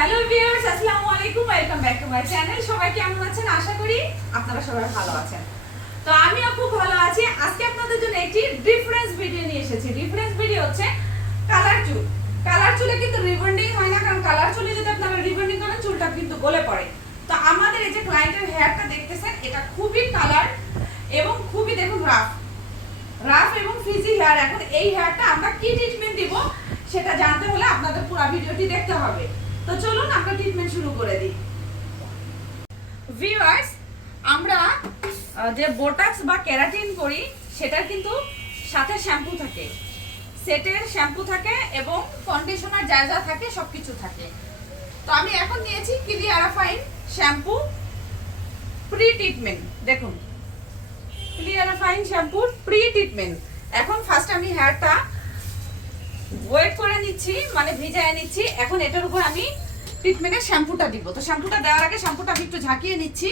Hello viewers আসসালামু আলাইকুম welcome back to my channel সবাই কেমন আছেন? আশা করি আপনারা সবাই ভালো আছেন। তো আমিও খুব ভালো আছি। আজকে আপনাদের জন্য একটি ডিফারেন্স ভিডিও নিয়ে এসেছি। ডিফারেন্স ভিডিও হচ্ছে কালার চুল। কালার চুলে কিন্তু রিবন্ডিং হয় না, কারণ কালার চুলে যদি আপনারা রিবন্ডিং করেন, চুলটা কিন্তু গলে পড়ে। তো আমাদের এই যে ক্লায়েন্টের হেয়ারটা দেখতেছেন, এটা খুবই কালার এবং খুবই দেখুন রাফ রাফ এবং ফ্রিজি হেয়ার এখন এই হেয়ারটা আমরা কি ট্রিটমেন্ট দিব, সেটা জানতে হলে আপনাদের পুরো ভিডিওটি দেখতে হবে। তো চলুন আমরা ট্রিটমেন্ট শুরু করে দিই। ভিউয়ার্স আমরা যে বোটাক্স বা ক্যারাটিন করি, সেটার কিন্তু সাথে শ্যাম্পু থাকে। সেটের শ্যাম্পু থাকে এবং কন্ডিশনার যা যা থাকে সবকিছু থাকে। তো আমি এখন নিয়েছি ক্লিয়ারাফাইন শ্যাম্পু প্রি ট্রিটমেন্ট দেখুন ক্লিয়ারাফাইন শ্যাম্পুর প্রি ট্রিটমেন্ট এখন ফার্স্ট আমি হেয়ারটা ওয়েট করে নিচ্ছি মানে ভিজায় নিচ্ছি। এখন এটার উপর আমি ট্রিটমেন্টের শ্যাম্পুটা দিব। তো শ্যাম্পুটা দেওয়ার আগে শ্যাম্পুটা আমি একটু ঝাঁকিয়ে নিচ্ছি।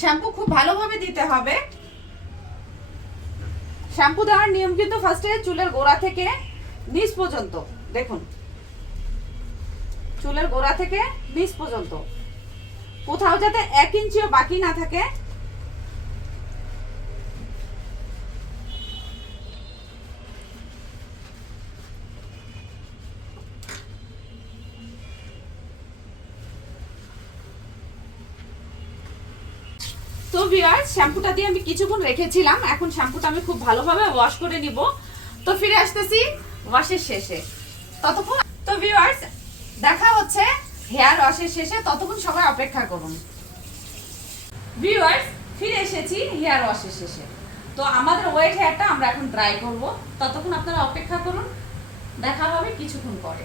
শ্যাম্পু খুব ভালোভাবে দিতে হবে। শ্যাম্পু দেওয়ার নিয়ম কিন্তু ফার্স্টে চুলের গোড়া থেকে নিচ পর্যন্ত, দেখুন। চুলের গোড়া থেকে নিচ পর্যন্ত। কোথাও যাতে এক ইঞ্চিও বাকি না থাকে তো ভিউয়ার্স শ্যাম্পুটা দিয়ে আমি কিছুক্ষণ রেখেছিলাম। এখন শ্যাম্পুটা আমি খুব ভালোভাবে ওয়াশ করে নিব। তো ফিরে আসতেছি ওয়াশের শেষে। ততক্ষণ তো ভিউয়ার্স দেখা হচ্ছে হেয়ার ওয়াশের শেষে। ততক্ষণ সবাই অপেক্ষা করুন। ভিউয়ার্স ফিরে এসেছি হেয়ার ওয়াশের শেষে। তো আমাদের ওয়েট হেয়ারটা আমরা এখন ড্রাই করব। ততক্ষণ আপনারা অপেক্ষা করুন। দেখা হবে কিছুক্ষণ পরে।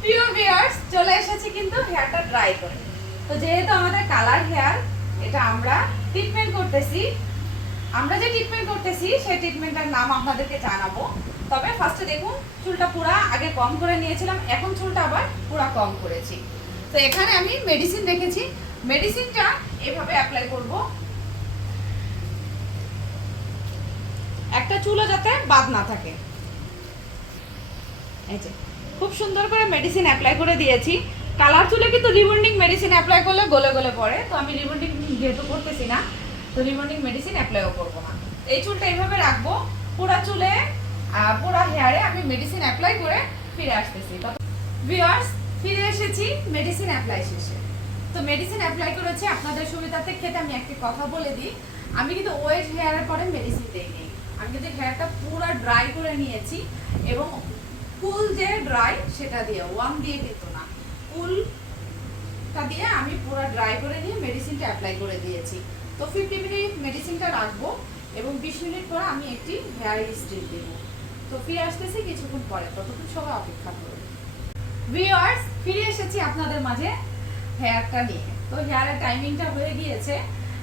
প্রিয় ভিউয়ার্স চলে এসেছি কিন্তু হেয়ারটা ড্রাই করে। তো যেহেতু আমাদের কালার হেয়ার এটা আমরা ট্রিটমেন্ট করতেছি। আমরা যে ট্রিটমেন্ট করতেছি, সেই ট্রিটমেন্টের নাম আপনাদেরকে জানাব। তবে ফার্স্টে দেখুন, চুলটা পুরা আগে কম করে নিয়েছিলাম, এখন চুলটা আবার পুরা কম করেছি। তো এখানে আমি মেডিসিন রেখেছি। মেডিসিনটা এভাবে অ্যাপ্লাই করব। একটা চুলও যাতে বাদ না থাকে। এই যে, খুব সুন্দর করে মেডিসিন অ্যাপ্লাই করে দিয়েছি। কালার চুলে কিন্তু রিবন্ডিং মেডিসিন অ্যাপ্লাই করলে গলে গলে পড়ে। তো আমি রিবন্ডিং যেহেতু করতেছি না, তো রিবন্ডিং মেডিসিন অ্যাপ্লাইও করব না। এই চুলটা এইভাবে রাখব, পুরা চুলে পুরা হেয়ারে আমি মেডিসিন অ্যাপ্লাই করে ফিরে আসতেছি। ভিউয়ার্স ফিরে এসেছি মেডিসিন অ্যাপ্লাই শেষে। তো মেডিসিন অ্যাপ্লাই করেছি, আপনাদের সুবিধাতে খেতে আমি একটা কথা বলে দিই। আমি কিন্তু ওয়েট হেয়ারের পরে মেডিসিন দিইনি। আমি কিন্তু হেয়ারটা পুরো ড্রাই করে নিয়েছি এবং ফুল যে ড্রাই সেটা দিয়ে ওয়ান দিয়ে কিন্তু ফুলটা দিয়ে আমি পুরো ড্রাই করে নিয়ে মেডিসিনটা অ্যাপ্লাই করে দিয়েছি। তো ফিফটি মিনিট মেডিসিনটা রাখব এবং বিশ মিনিট পরে আমি একটি হেয়ার স্টিল দেবো। তো ফিরে আসতেছি কিছুক্ষণ পরে। ততক্ষণ সবাই অপেক্ষা করুন। ভিউয়ার্স ফিরে এসেছি আপনাদের মাঝে হেয়ারটা নিয়ে। তো হেয়ারের টাইমিংটা হয়ে গিয়েছে।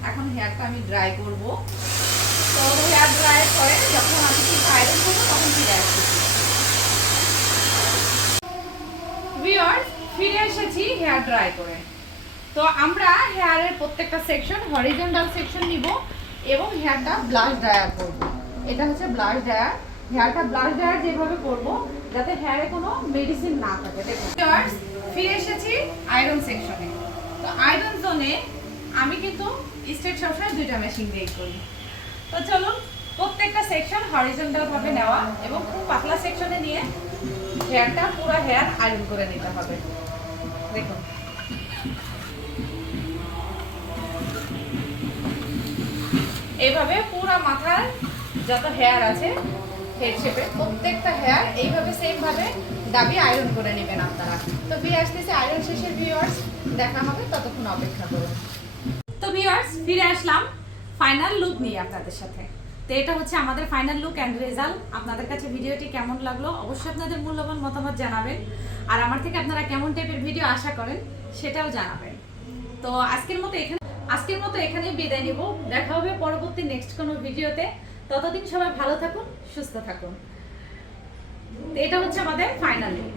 এখন হেয়ারটা আমি ড্রাই করব। তো হেয়ার ড্রাই করে যখন আমি ঠিক আয়রন করব, তখন ফিরে আসতেছি ভিউয়ার্স ফিরে এসেছি হেয়ার ড্রাই করে। তো আমরা হেয়ারের প্রত্যেকটা সেকশন হরিজন্টাল সেকশন নিব এবং হেয়ারটা ব্লাশ ড্রায়ার করব। এটা হচ্ছে ব্লাশ ড্রায়ার হেয়ারটা ব্লাশ ড্রায়ার যেভাবে করব, যাতে হেয়ারে কোনো মেডিসিন না থাকে। দেখুন ফিরে এসেছি আয়রন সেকশনে তো আয়রন জোনে আমি কিন্তু স্টেট সবসময় দুইটা মেশিন দিয়ে করি। তো চলুন, প্রত্যেকটা সেকশন হরিজন্টাল ভাবে নেওয়া এবং খুব পাতলা সেকশনে নিয়ে হেয়ারটা পুরো হেয়ার আয়রন করে নিতে হবে। এইভাবে পুরো মাথার যত হেয়ার আছে হেড শেপে প্রত্যেকটা হেয়ার এইভাবে সেম ভাবে দাবি আয়রন করে নেবেন আপনারা। তো ফিরে আসতেছে আয়রন শেষের ভিউয়ার্স দেখা হবে ততক্ষণ অপেক্ষা করুন। তো ভিউয়ার্স ফিরে আসলাম ফাইনাল লুক নিয়ে আপনাদের সাথে। তো এটা হচ্ছে আমাদের ফাইনাল লুক অ্যান্ড রেজাল্ট আপনাদের কাছে ভিডিওটি কেমন লাগল অবশ্যই আপনাদের মূল্যবান মতামত জানাবেন। আর আমার থেকে আপনারা কেমন টাইপের ভিডিও আশা করেন সেটাও জানাবেন। তো আজকের মতো এখানে আজকের মতো এখানে বিদায় নিব। দেখা হবে পরবর্তী নেক্সট কোনো ভিডিওতে। ততদিন সবাই ভালো থাকুন, সুস্থ থাকুন। এটা হচ্ছে আমাদের ফাইনাল লুক